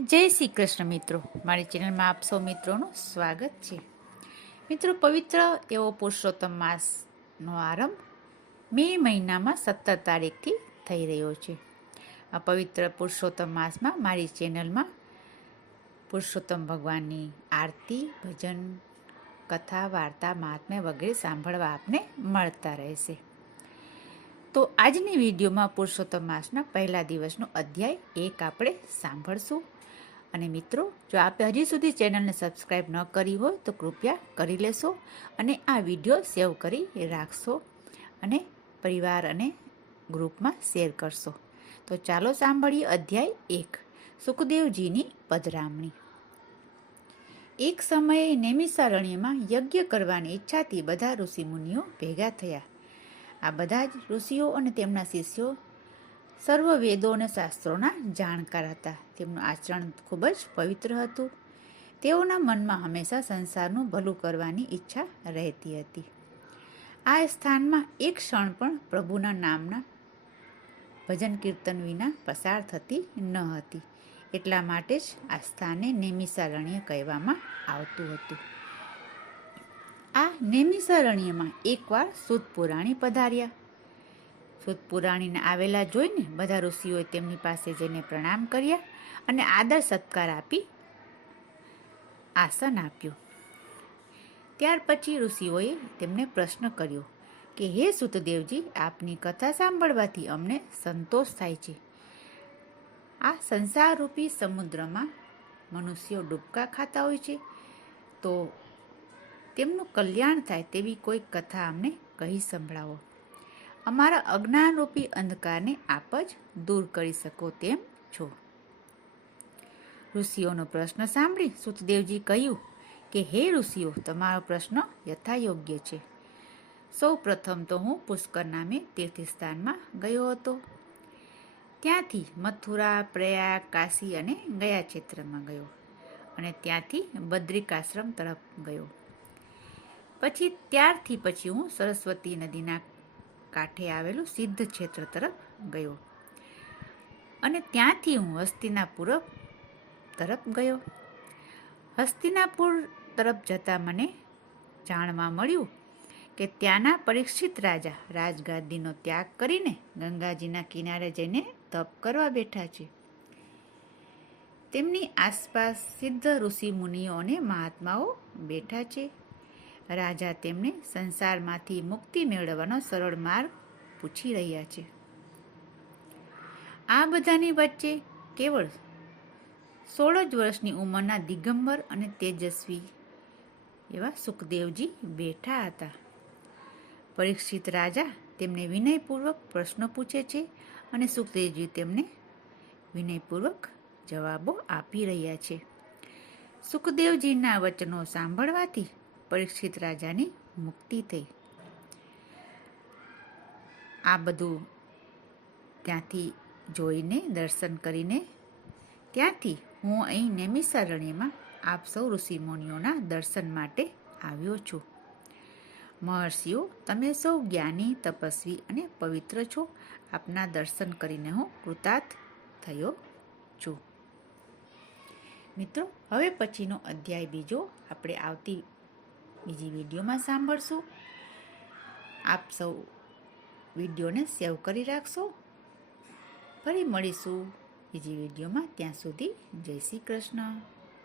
જય શ્રી કૃષ્ણ મિત્રો, મારી ચેનલમાં આપ સૌ મિત્રોનું સ્વાગત છે. મિત્રો, પવિત્ર એવો પુરુષોત્તમ માસનો આરંભ મે મહિનામાં 17 તારીખથી થઈ રહ્યો છે. આ પવિત્ર પુરુષોત્તમ માસમાં મારી ચેનલમાં પુરુષોત્તમ ભગવાનની આરતી, ભજન, કથા, વાર્તા, મહાત્મ્ય વગેરે સાંભળવા આપને મળતા રહેશે. તો આજની વિડીયોમાં પુરુષોત્તમ માસના પહેલા દિવસનો અધ્યાય 1 આપણે સાંભળશું. અને મિત્રો, જો આપે હજી સુધી ચેનલને સબસ્ક્રાઈબ ન કરી હોય તો કૃપયા કરી લેશો અને આ વિડીયો સેવ કરી રાખશો અને પરિવાર અને ગ્રુપમાં શેર કરશો. તો ચાલો સાંભળીએ અધ્યાય 1, સુખદેવજીની પધરામણી. એક સમયે નૈમિષારણ્યમાં યજ્ઞ કરવાની ઈચ્છાથી બધા ઋષિમુનિઓ ભેગા થયા. આ બધા જ ઋષિઓ અને તેમના શિષ્યો સર્વ વેદો અને શાસ્ત્રોના જાણકાર હતા. તેમનું આચરણ ખૂબ જ પવિત્ર હતું. તેઓના મનમાં હંમેશા સંસારનું ભલું કરવાની ઈચ્છા રહેતી હતી. આ સ્થાનમાં એક ક્ષણ પણ પ્રભુના નામના ભજન કીર્તન વિના પસાર થતી ન હતી. એટલા માટે જ આ સ્થાને નૈમિષારણ્ય કહેવામાં આવતું હતું. આ નૈમિષારણ્યમાં એકવાર સૂત પુરાણી પધાર્યા. સૂત પુરાણીને આવેલા જોઈને બધા ઋષિઓએ તેમની પાસે જઈને પ્રણામ કર્યા અને આદર સત્કાર આપી આસન આપ્યું. ત્યાર પછી ઋષિઓએ તેમને પ્રશ્ન કર્યો કે, હે સૂતદેવજી, આપની કથા સાંભળવાથી અમને સંતોષ થાય છે. આ સંસારરૂપી સમુદ્રમાં મનુષ્યો ડૂબકા ખાતા હોય છે, તો તેમનું કલ્યાણ થાય તેવી કોઈ કથા અમને કહી સંભળાવો. અમારા અજ્ઞાનરૂપી અંધકારને આપ જ દૂર કરી શકો તેમ છો. ઋષિઓનો પ્રશ્ન સાંભળી સૂતદેવજી કહ્યું કે, હે ઋષિઓ, તમારો પ્રશ્ન યથાયોગ્ય છે. સૌ પ્રથમ તો હું પુષ્કર નામે તીર્થસ્થાનમાં ગયો હતો. ત્યાંથી મથુરા, પ્રયાગ, કાશી અને ગયા ક્ષેત્રમાં ગયો અને ત્યાંથી બદ્રિકાશ્રમ તરફ ગયો. ત્યારથી પછી હું સરસ્વતી નદીના કાંઠે આવેલું સિદ્ધ ક્ષેત્ર તરફ ગયો અને ત્યાંથી હું હસ્તિનાપુર તરફ ગયો. હસ્તિનાપુર તરફ જતાં મને જાણવા મળ્યું કે ત્યાંના પરીક્ષિત રાજા રાજગાદીનો ત્યાગ કરીને ગંગાજીના કિનારે જઈને તપ કરવા બેઠા છે. તેમની આસપાસ સિદ્ધ ઋષિ મુનિઓ અને મહાત્માઓ બેઠા છે. રાજા તેમને સંસારમાંથી મુક્તિ મેળવવાનો સરળ માર્ગ પૂછી રહ્યા છે. આ બધાની વચ્ચે કેવળ 16 જ વર્ષની ઉંમરના દિગંબર અને તેજસ્વી એવા સુખદેવજી બેઠા હતા. પરીક્ષિત રાજા તેમને વિનયપૂર્વક પ્રશ્નો પૂછે છે અને સુખદેવજી તેમને વિનયપૂર્વક જવાબો આપી રહ્યા છે. સુખદેવજીના વચનો સાંભળવાથી પરીક્ષિત રાજાની મુક્તિ થઈ. આ બધું ત્યાંથી જોઈને દર્શન કરીને ત્યાંથી હું અહીં નૈમિષારણ્યમાં આપ સૌ ઋષિમુનિઓના દર્શન માટે આવ્યો છું. મહર્ષિઓ, તમે સૌ જ્ઞાની, તપસ્વી અને પવિત્ર છો. આપના દર્શન કરીને હું કૃતાર્થ થયો છું. મિત્રો, હવે પછીનો અધ્યાય બીજો આપણે આવતી બીજી વિડીયોમાં સાંભળશું. આપ સૌ વિડીયોને સેવ કરી રાખશો. ફરી મળીશું બીજી વિડીયોમાં. ત્યાં સુધી જય શ્રી કૃષ્ણ.